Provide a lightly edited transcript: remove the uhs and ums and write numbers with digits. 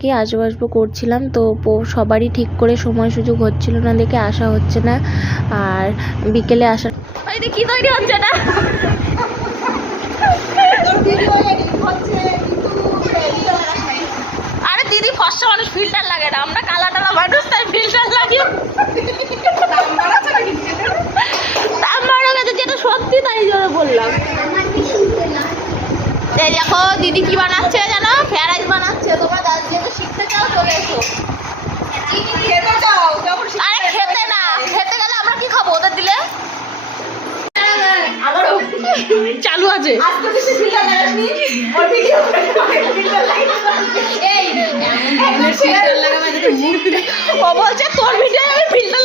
কি আসবো আসবো করছিলাম, তো সবারই ঠিক করে সময় সুযোগ হচ্ছিল না দেখে আসা হচ্ছে না। আর বিকেলে আসা কি তৈরি হচ্ছে না, আরে দিদি ফর্সা মানুষ ফিল্টার লাগে না, আমরা কালা টালা মানুষ তাই ফিল্টার লাগে। যেটা সত্যি তাই জন্য বললাম। এই দেখো দিদি কি বানাচ্ছে জানো, ফ্রাইড রাইস বানাচ্ছে। তোমরা যেহেতু শিখতে চাও চলে এসো। আরে খেতে না, খেতে গেলে আমরা কি খাবো ওদের দিলে? চালু আছে। ও বলছে তোর ভিডিও আমি ফিল্টার